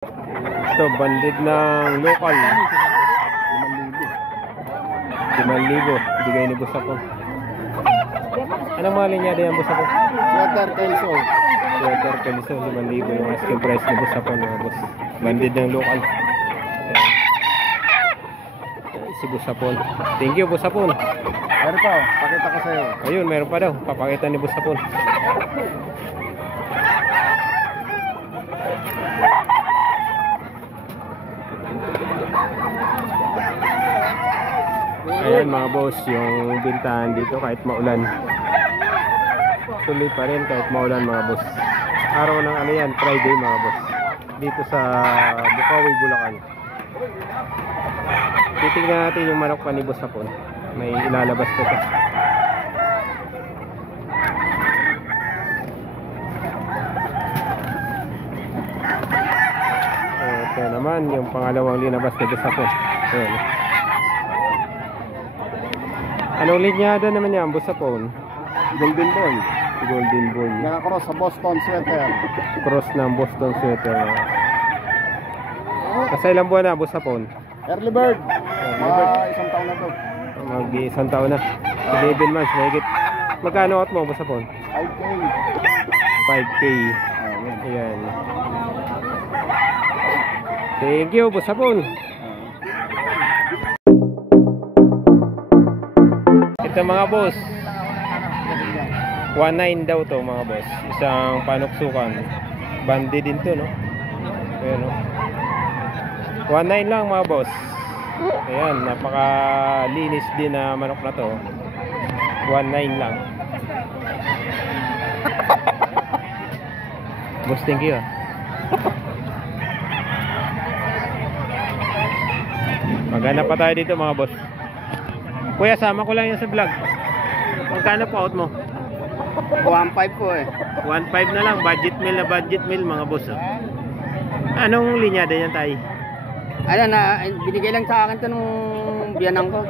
Ito, bandid ng local. 5,000. Bigay ni boss ako. Anong mga linya din ang boss ako? Sweater Kelso. Sweater Kelso, 5,000 yung asking price ni boss ako, mga boss. Bandid ng local. Ayan. Si boss Apon. Thank you, boss Apon. Meron pa, pakita ko sa'yo. Ayun, meron pa daw. Papakita ni boss Apon. Ayan mga boss, yung bintahan dito kahit maulan. Tuloy pa rin kahit maulan mga boss. Araw ng ano yan, Friday mga boss. Dito sa Bukawi, Bulacan. Titignan natin yung manok pa ni boss Apon. May ilalabas ko ito. Ito naman yung pangalawang linabas ni boss Apon. Ayan. Anong linyada naman yan, boss Apon? Golden Boy. Golden Boy. Naka-cross sa Boston Sweater. Cross ng Boston Sweater. Kasi ilang buwan na, boss Apon? Early Bird. Isang taon na to. Mag-isang taon na. 11 months, mahigit. Magkano out mo, boss Apon? 5K. 5K. Ayan. Thank you, boss Apon. Ito mga boss, 1.9 daw to mga boss. Isang panuksukan. Bandi din to, no? Ayan, no? 1.9 lang mga boss. Ayan, napakalinis din na manok na to. 1.9 lang. Boss, thank you. Maghanap pa tayo dito mga boss. Kuya, sama ko lang yan sa vlog. Magkano po out mo? 1.5 po eh. 1.5 na lang. Budget meal mga boss. Oh. Anong linyada yan tayo? Ano na, binigay lang sa akin to nung biyanang ko.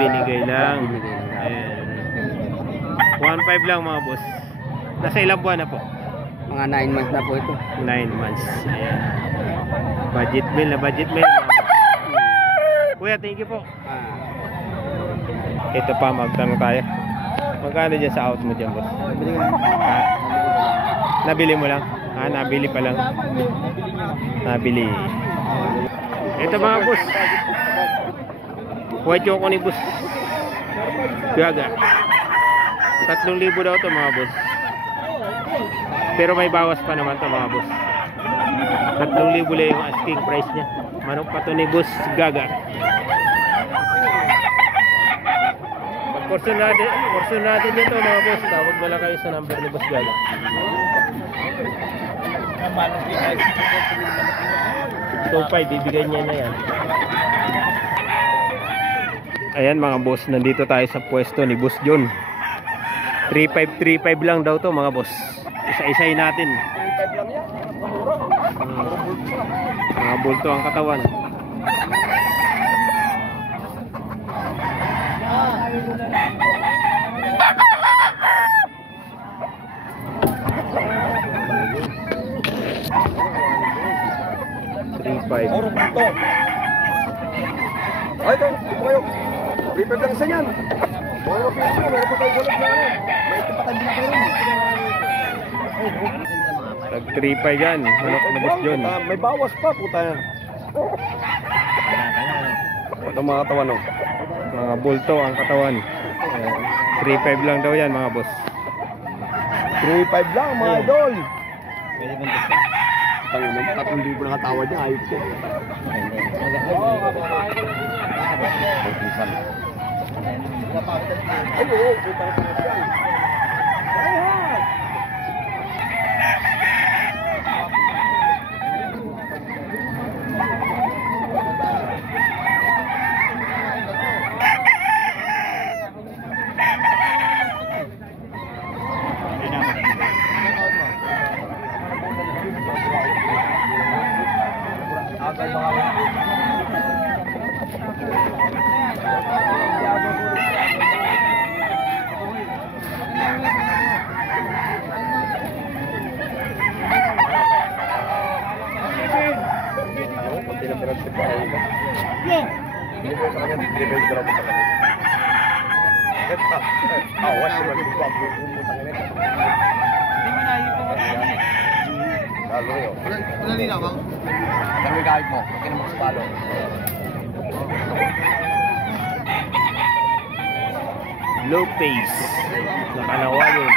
Binigay lang. Ayan. 1.5 lang mga boss. Nasa ilang buwan na po? Mga 9 months na po ito. 9 months. Ayan. Budget meal mga boss. Kuya, thank you po. Ito pa, magtanong tayo. Magkano dyan sa out mo dyan, boss? Nabili mo lang? Nabili pa lang. Nabili. Ito mga boss. White choco ni boss Gaga. 3,000 daw to mga boss. Pero may bawas pa naman to mga boss. 3,000 lang yung asking price niya. Manok pa to ni boss Gaga. Portion natin dito mga boss. Tawag na lang kayo sa number ni boss Gaga. 2.5 bibigay niya na yan. Ayan mga boss, nandito tayo sa pwesto ni boss John. 3.5 lang daw to mga boss. Isa-isay natin. 3.5 lang yan. Mga bulto ang katawan. Puro punto. Ay, ito kayo. 3.5 lang isa yan. Meron pa tayo gulat na ano. May ito pa tayo dito rin. Tag 3.5 yan. Manok na boss John. May bawas pa puta yan. Ito mga katawan o. Mga bulto ang katawan. 3.5 lang daw yan mga boss. 3.5 lang mga idol. Pwede bang gusto? Tanginang 3,000 na katawad niya. Ayos ko. Ay, oo. Putang yan. Hindi na pinagtipahan ko. Hindi ko sa kanya, hindi ko sa kanya. Awas na magpapag pumutang ina. Hindi mo na hipo mo ito. Lalo yun. Dali na ba? Kami kahit mo, huwag ka na magsapalo. Low pace. Nakanawa yun.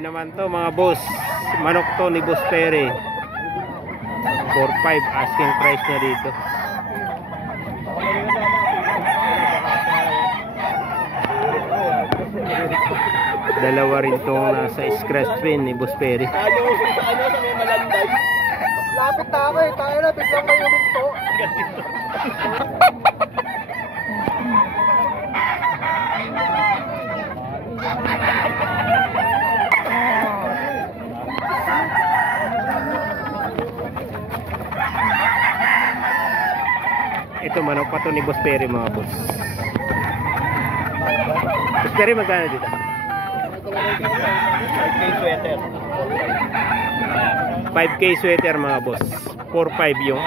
Naman to mga boss, manok to ni Boss Perry. 4.5 asking price niya dito. Dalawa rin tong nasa scratch pin ni Boss Perry. Sa may malanday. Lapit na ako eh, tayo na, biglang may uminto. Ito manok pa to ni Boss Perry mga boss. Boss Perry magkano dito? 5K sweater. 5K sweater mga boss. 4.5 yung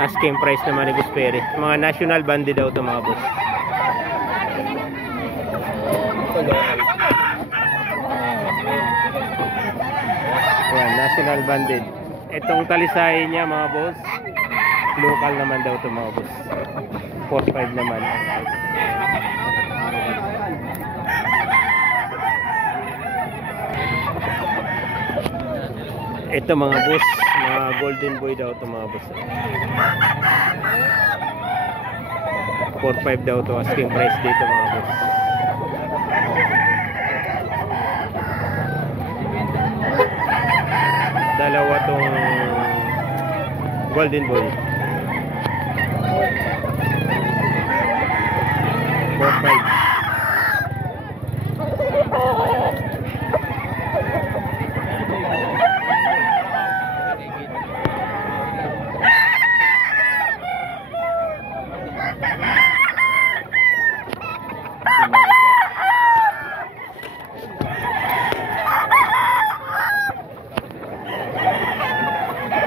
asking price naman ni Boss Perry. Mga national bandi daw to mga boss. Yan, national banded. Itong talisay niya mga boss, local naman daw to mga boss. 4.5 naman. Ito mga boss, mga golden boy daw to mga boss. 4.5 daw to asking price dito mga boss. Dalawa tong golden boy. 4.5.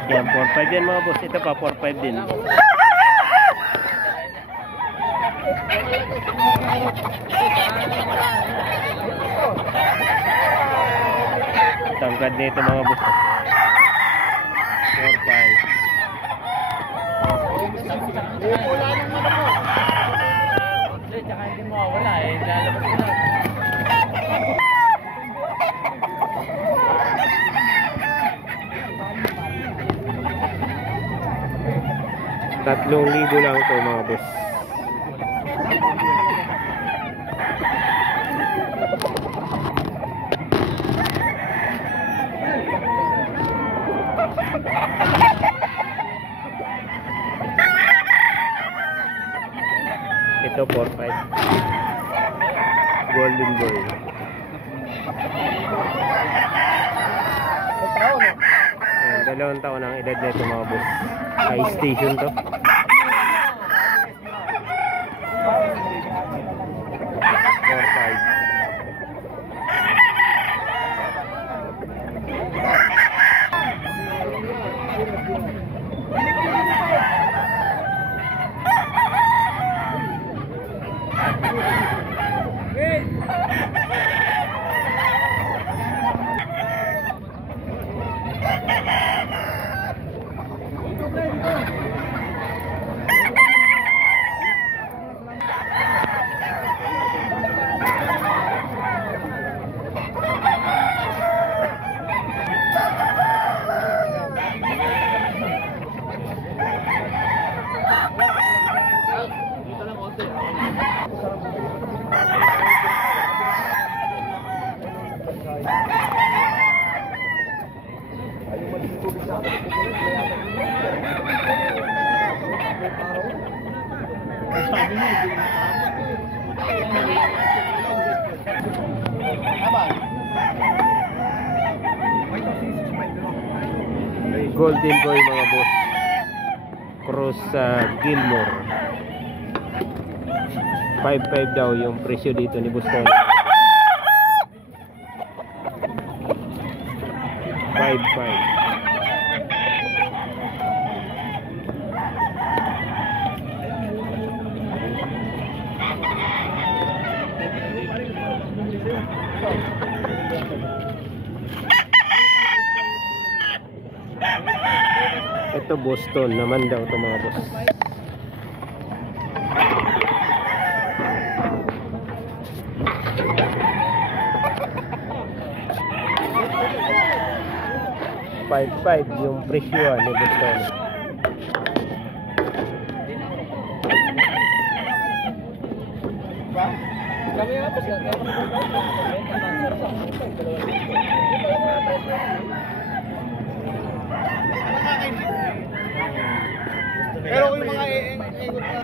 Yan, 4.5 yan mga boss. Ito pa, 4.5 din. Tangkad nito mga boss. 4.5. Tsaka hindi mawawala eh. Lalabas ko na. Tatlong libo lang ito mga boss. Ito 4.5. Golden boy. Ayan, 2 taon ang edad nito mga boss. High station to. 4.5. Golden Boy mga boss. Cross sa Gilmore. 5.5 daw yung presyo dito ni Boss Tony. 5.5. Ito Boston naman daw ito mga boss. $5.5 yung presyo ni Boston. Pero kung yung mga ikot na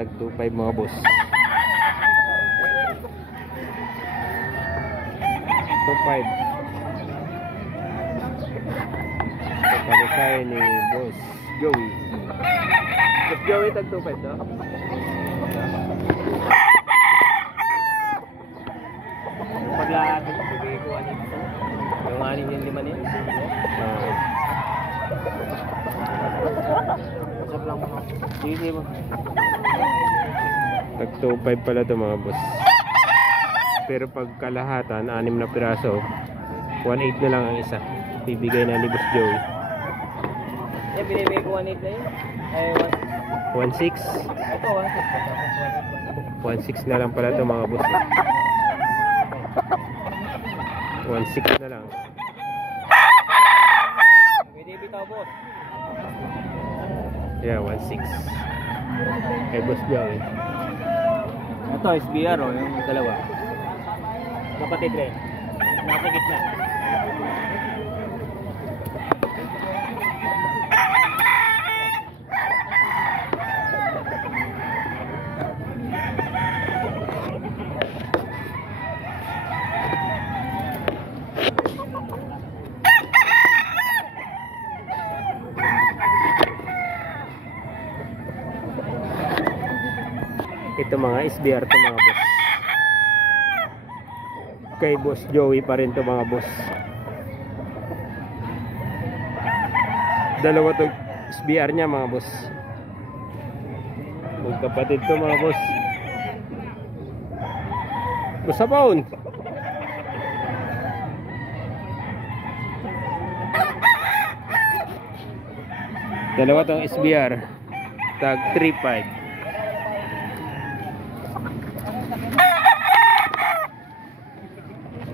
tag 2.5 mga boss. 2.5 kapalisay ni Boss Joey. Boss Joey tag 2.5 no? Paglahat ito, bigay ko anin. Yung anin yung lima niya. Masap lang mo. Sige mo. Tag 2.5 pala ito mga boss. Pero pag kalahatan, 6 na piraso, 1.8 na lang ang isa. Bibigay na ni Boss Joey. Eh, binibigay ko 1.8 na yun. Ay, 1.6. ito, 1.6 na lang pala ito mga boss. 1.6 na lang. Pwede bitaw, boss. Yeah, 1.6. Kay Boss Joey. Ito, SBR o, yung dalawa. Kapatid rin. Nasa gitna. Ito mga SBR to mga boss. Kay Boss Joey pa rin to mga boss. Dalawa to SBR niya mga boss. Magkapatid to mga boss. Boss Apaon. Dalawa tong SBR. Tag 3.5.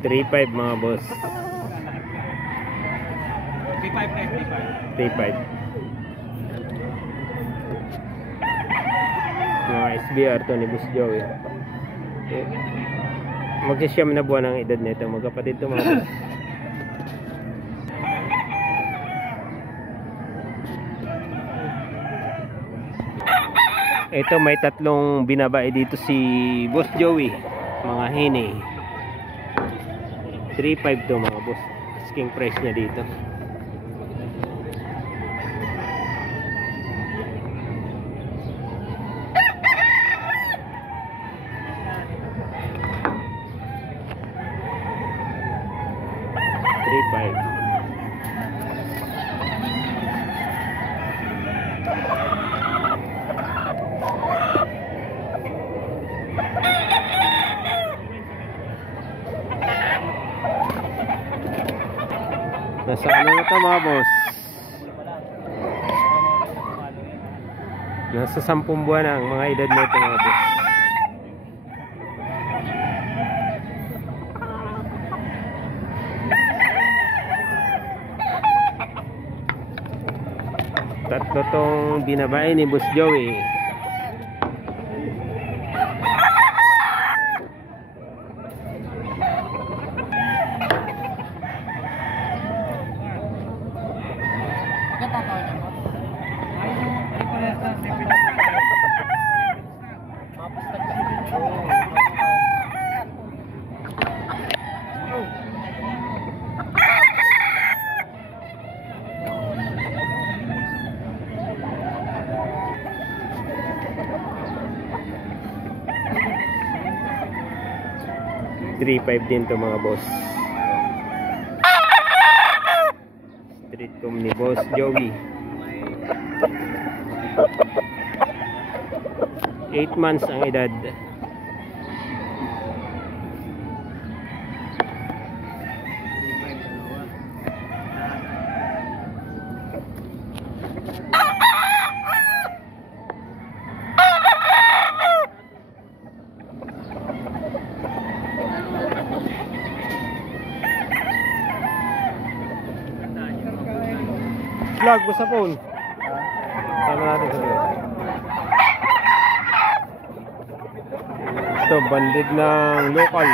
3.5 mga boss. 3.5. Mga SBR to ni Boss Joey. Magsisyam na buwan ang edad nito. Magkapatid to mga boss. Ito may tatlong binabae dito si Boss Joey. Mga hini. 3.5 to mga boss. Asking price niya dito. Nasa ano na ito mga boss? Nasa 10 buwan ang mga edad na ito mga boss. Tatlo tong binabae ni Boss Joey. $3.5 din to mga boss. Street com ni Boss Joey. 8 months ang edad. Vlog mo sa phone. Sama natin sa vlog. Ito, banded ng local.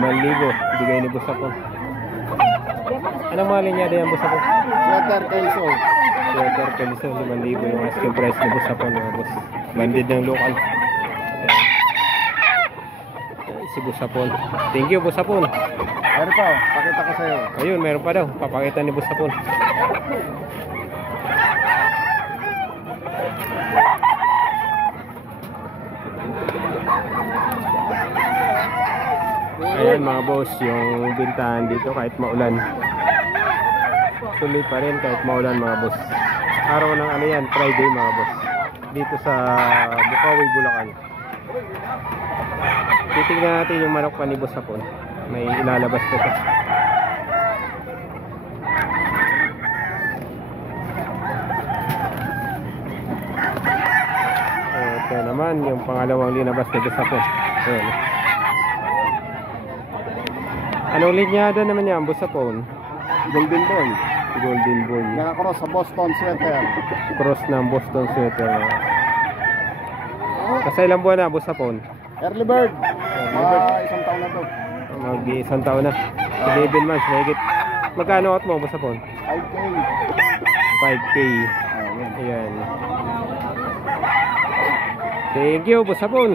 5,000. Bigay ni Boss Apon. Anong mga linya din ang Boss Apon? Sweater, Kelso. Sweater, Kelso. 5,000 yung asking price ni Boss Apon mga boss. Banded ng local. Ayan. Si Boss Apon. Thank you Boss Apon. Meron pa, pakita ko sa'yo. Ayun, meron pa daw. Papakita ni Boss Apon. Ayan mga boss, yung bintahan dito kahit maulan. Tuloy pa rin kahit maulan mga boss. Araw ng ano yan, Friday mga boss. Dito sa Bukawi, Bulacan. Titignan natin yung manok pa ni Boss Apon. May ilalabas pa siya. Ito naman yung pangalawang linabas ni Boss Apon. Ayan. Anong linyada naman yan, Boss Apon? Golden Boy. Golden Boy. Nakakross sa Boston Sweater. Cross ng Boston Sweater. Kasi ilang buwan na, Boss Apon? Early Bird. Bird. Isang taon na to. Mag-isang taon na. 11 months, mahigit. Magkano at mo, Boss Apon? 5K. 5K. Ayan. Ayan. Thank you, Boss Apon.